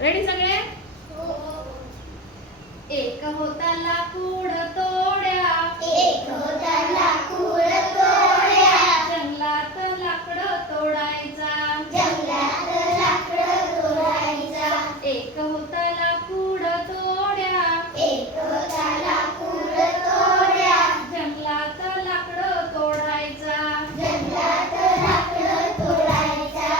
Ready सगळे? एक होता लाकूड तोड्या, एक होता लाकूड तोड्या, जंगलात लाकडं तोडायचा, जंगलात लाकडं तोडायचा. एक होता लाकूड तोड्या, एक होता लाकूड तोड्या, जंगलात लाकडं तोडायचा. जंगलात लाकडं तोडायचा.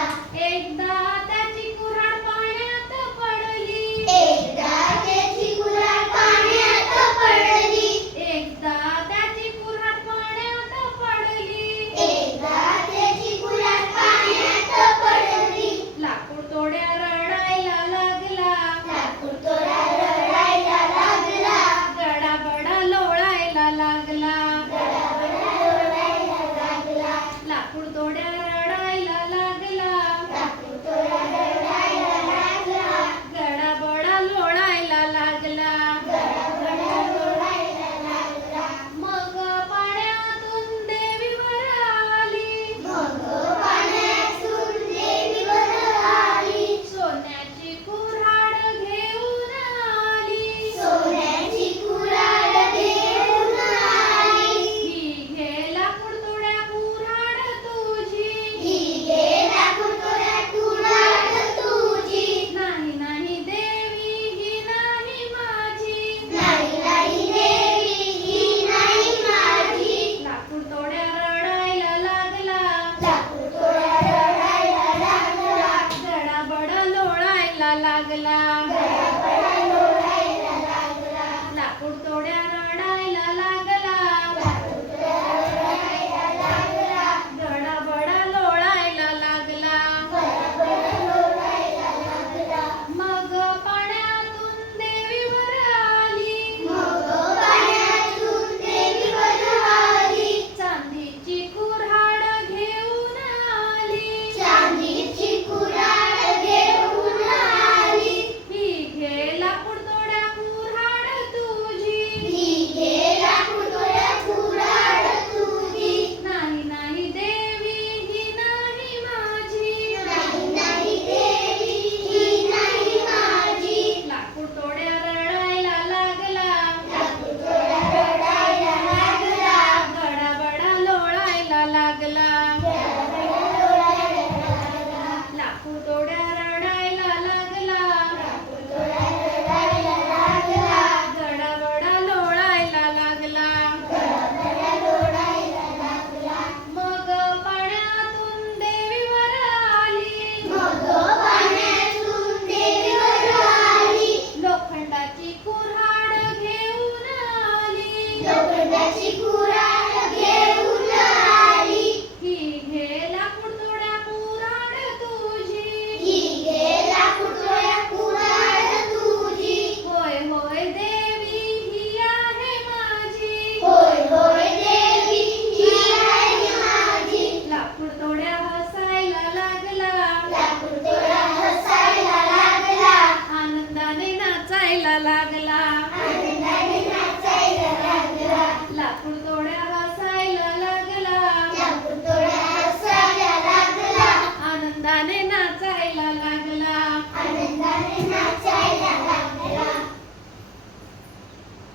एकदा त्याची कुऱ्हाड पाण्यात पडली, एकदा त्याची कुऱ्हाड पाण्यात पडली, एकदा त्याची कुऱ्हाड पाण्यात पडली. एकदा त्याची कुऱ्हाड पाण्यात पडली. लाकूड तोड्या रडायला लागला, लाकूड तोड्या रडायला लागला, गडाबडा लोळायला लागला. गडाबडा लोळायला लागला. लाकूड तोड्या रडायला लागला, लाकूड तोड्या रडायला लागला, गडाबडा लोळायला लागला. गडाबडा लोळायला लागला. मग पाण्यातून देवी वर आली, मग पाण्यातून देवी वर आली, सोन्याची कुऱ्हाड घेऊन आली. सोन्याची कुऱ्हाड घेऊन आली. ही घे लाकूड तोड्या कुऱ्हाड तुझी, ही घे लाकूड तोड्या कुऱ्हाड तुझी. नाही नाही देवी ही नाही माझी. नाही नाही देवी ही नाही माझी. लाकूड तोड्या रडायला लागला, लाकूड तोड्या रडायला लागला, गडाबडा लोळायला लागला. गडाबडा लोळायला लागला. लाकूड तोड्या रडायला लागला,